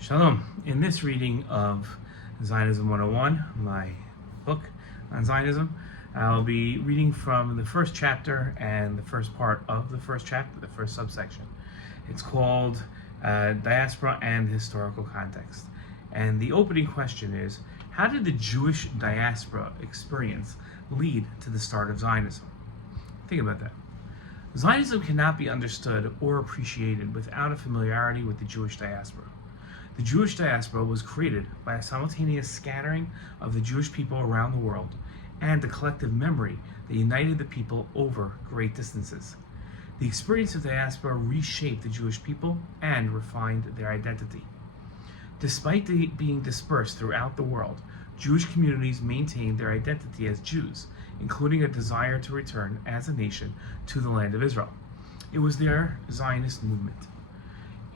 Shalom. In this reading of Zionism 101, my book on Zionism, I'll be reading from the first chapter and the first part of the first chapter, the first subsection. It's called Diaspora and Historical Context. And the opening question is, how did the Jewish diaspora experience lead to the start of Zionism? Think about that. Zionism cannot be understood or appreciated without a familiarity with the Jewish diaspora. The Jewish diaspora was created by a simultaneous scattering of the Jewish people around the world and a collective memory that united the people over great distances. The experience of diaspora reshaped the Jewish people and refined their identity. Despite being dispersed throughout the world, Jewish communities maintained their identity as Jews, including a desire to return as a nation to the land of Israel. It was their Zionist movement.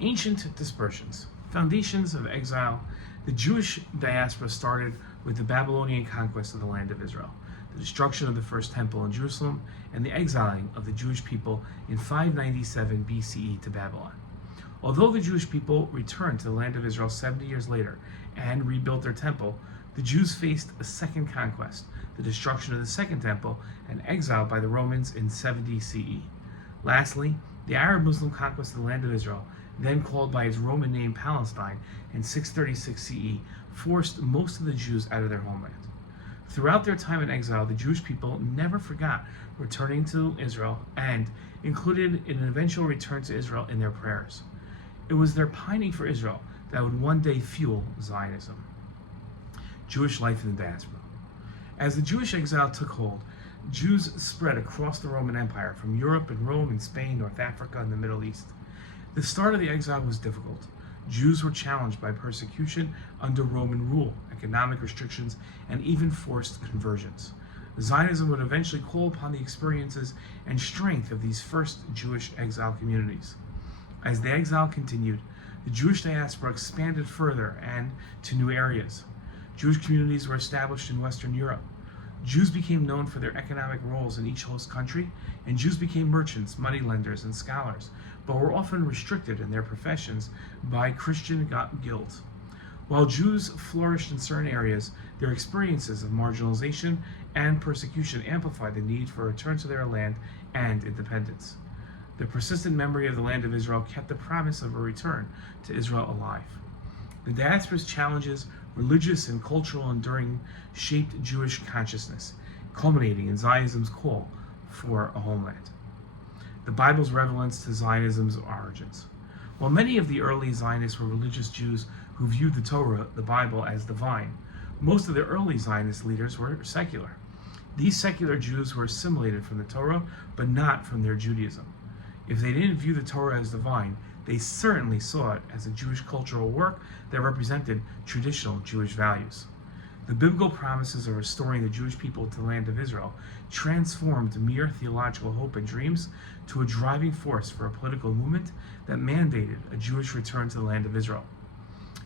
Ancient dispersions. Foundations of exile. The Jewish diaspora started with the Babylonian conquest of the land of Israel, the destruction of the first temple in Jerusalem, and the exiling of the Jewish people in 597 BCE to Babylon. Although the Jewish people returned to the land of Israel 70 years later and rebuilt their temple, the Jews faced a second conquest, the destruction of the second temple, and exile by the Romans in 70 CE. Lastly, the Arab-Muslim conquest of the land of Israel, then called by its Roman name Palestine, in 636 CE, forced most of the Jews out of their homeland. Throughout their time in exile, the Jewish people never forgot returning to Israel and included an eventual return to Israel in their prayers. It was their pining for Israel that would one day fuel Zionism. Jewish life in the diaspora. As the Jewish exile took hold, Jews spread across the Roman Empire, from Europe and Rome and Spain, North Africa, and the Middle East. The start of the exile was difficult. Jews were challenged by persecution under Roman rule, economic restrictions, and even forced conversions. Zionism would eventually call upon the experiences and strength of these first Jewish exile communities. As the exile continued, the Jewish diaspora expanded further and to new areas. Jewish communities were established in Western Europe. Jews became known for their economic roles in each host country, and Jews became merchants, moneylenders, and scholars, but were often restricted in their professions by Christian guilds. While Jews flourished in certain areas, their experiences of marginalization and persecution amplified the need for a return to their land and independence. The persistent memory of the land of Israel kept the promise of a return to Israel alive. The diaspora's challenges, religious and cultural enduring, shaped Jewish consciousness, culminating in Zionism's call for a homeland. The Bible's relevance to Zionism's origins. While many of the early Zionists were religious Jews who viewed the Torah, the Bible, as divine, most of the early Zionist leaders were secular. These secular Jews were assimilated from the Torah, but not from their Judaism. If they didn't view the Torah as divine, they certainly saw it as a Jewish cultural work that represented traditional Jewish values. The biblical promises of restoring the Jewish people to the land of Israel transformed mere theological hope and dreams to a driving force for a political movement that mandated a Jewish return to the land of Israel.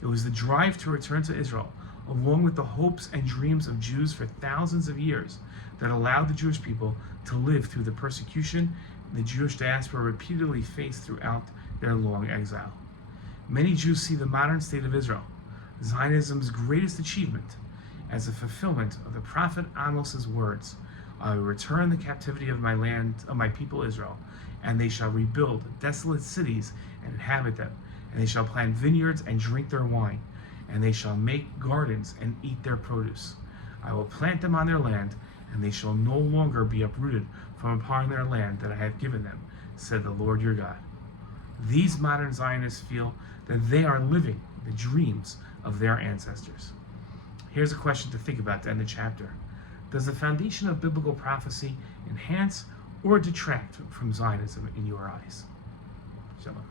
It was the drive to return to Israel, along with the hopes and dreams of Jews for thousands of years, that allowed the Jewish people to live through the persecution the Jewish diaspora repeatedly faced throughout their long exile. Many Jews see the modern state of Israel, Zionism's greatest achievement, as a fulfillment of the prophet Amos's words, "I will return the captivity of my land, of my people Israel, and they shall rebuild desolate cities and inhabit them, and they shall plant vineyards and drink their wine, and they shall make gardens and eat their produce. I will plant them on their land, and they shall no longer be uprooted from upon their land that I have given them, said the Lord your God." These modern Zionists feel that they are living the dreams of their ancestors. Here's a question to think about to end the chapter. Does the foundation of biblical prophecy enhance or detract from Zionism in your eyes? Shalom.